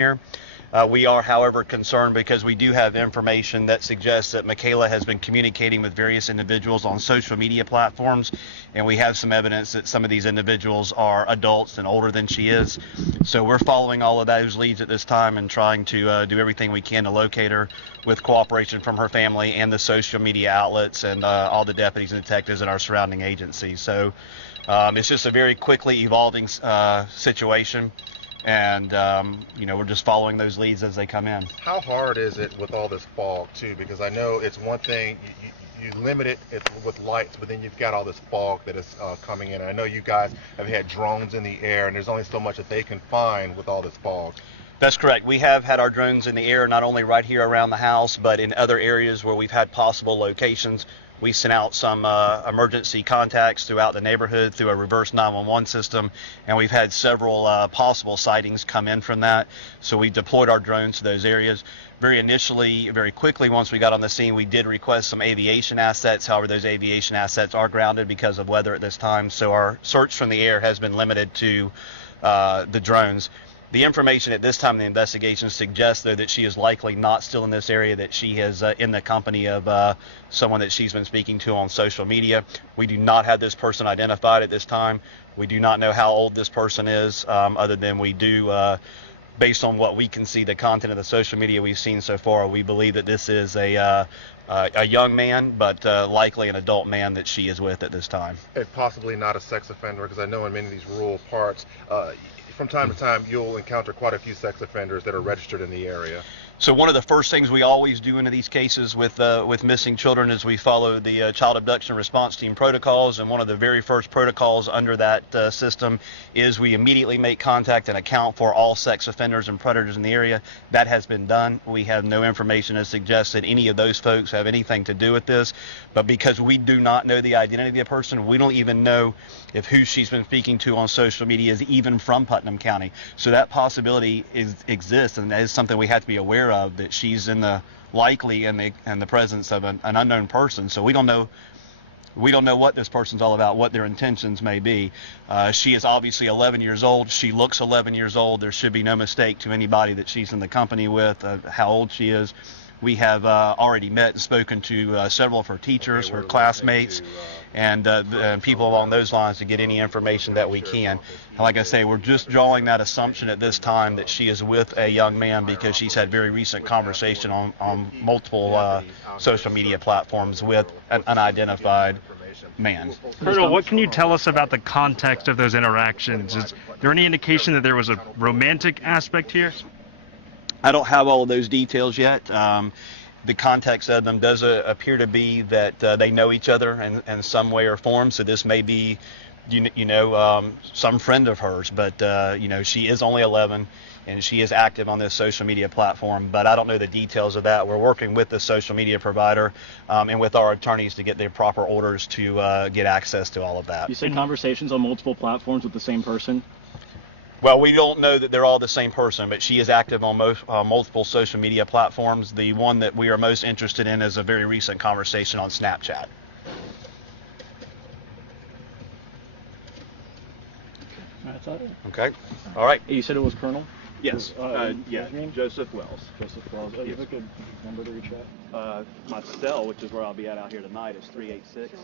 here. We are, however, concerned because we do have information that suggests that Michaela has been communicating with various individuals on social media platforms, and we have some evidence that some of these individuals are adults and older than she is. So we're following all of those leads at this time and trying to do everything we can to locate her with cooperation from her family and the social media outlets and all the deputies and detectives in our surrounding agencies. So it's just a very quickly evolving situation. And, we're just following those leads as they come in. How hard is it with all this fog, too? Because I know it's one thing, you limit it with lights, but then you've got all this fog that is coming in. I know you guys have had drones in the air, and there's only so much that they can find with all this fog. That's correct. We have had our drones in the air, not only right here around the house, but in other areas where we've had possible locations. We sent out some emergency contacts throughout the neighborhood through a reverse 911 system, and we've had several possible sightings come in from that. So we deployed our drones to those areas. Very quickly, once we got on the scene, we did request some aviation assets. However, those aviation assets are grounded because of weather at this time. So our search from the air has been limited to the drones. The information at this time in the investigation suggests, though, that she is likely not still in this area, that she is in the company of someone that she's been speaking to on social media. We do not have this person identified at this time. We do not know how old this person is, other than we do, based on what we can see, the content of the social media we've seen so far, we believe that this is a young man, but likely an adult man that she is with at this time. And possibly not a sex offender, because I know in many of these rural parts, from time to time, you'll encounter quite a few sex offenders that are registered in the area. So one of the first things we always do in these cases with missing children is we follow the child abduction response team protocols, and one of the very first protocols under that system is we immediately make contact and account for all sex offenders and predators in the area. That has been done. We have no information to suggest that any of those folks have anything to do with this, but because we do not know the identity of the person, we don't even know if who she's been speaking to on social media is even from Putnam County. So that possibility exists, and that is something we have to be aware of, that she's in the presence of an unknown person. So we don't know what this person's all about, what their intentions may be. She is obviously 11 years old. She looks 11 years old. There should be no mistake to anybody that she's in the company with how old she is. We have already met and spoken to several of her teachers, her classmates, and people along those lines to get any information that we can. And like I say, we're just drawing that assumption at this time that she is with a young man because she's had very recent conversation on multiple social media platforms with an unidentified man. Colonel, what can you tell us about the context of those interactions? Is there any indication that there was a romantic aspect here? I don't have all of those details yet. The context of them does appear to be that they know each other in some way or form. So this may be, some friend of hers. But she is only 11, and she is active on this social media platform. But I don't know the details of that. We're working with the social media provider and with our attorneys to get the proper orders to get access to all of that. You said conversations on multiple platforms with the same person? Well, we don't know that they're all the same person, but she is active on multiple social media platforms. The one that we are most interested in is a very recent conversation on Snapchat. That's all right. Okay. All right. You said it was Colonel? Yes. His name? Joseph Wells. Joseph Wells. Oh, you have a good number to reach out? My cell, which is where I'll be out here tonight, is 386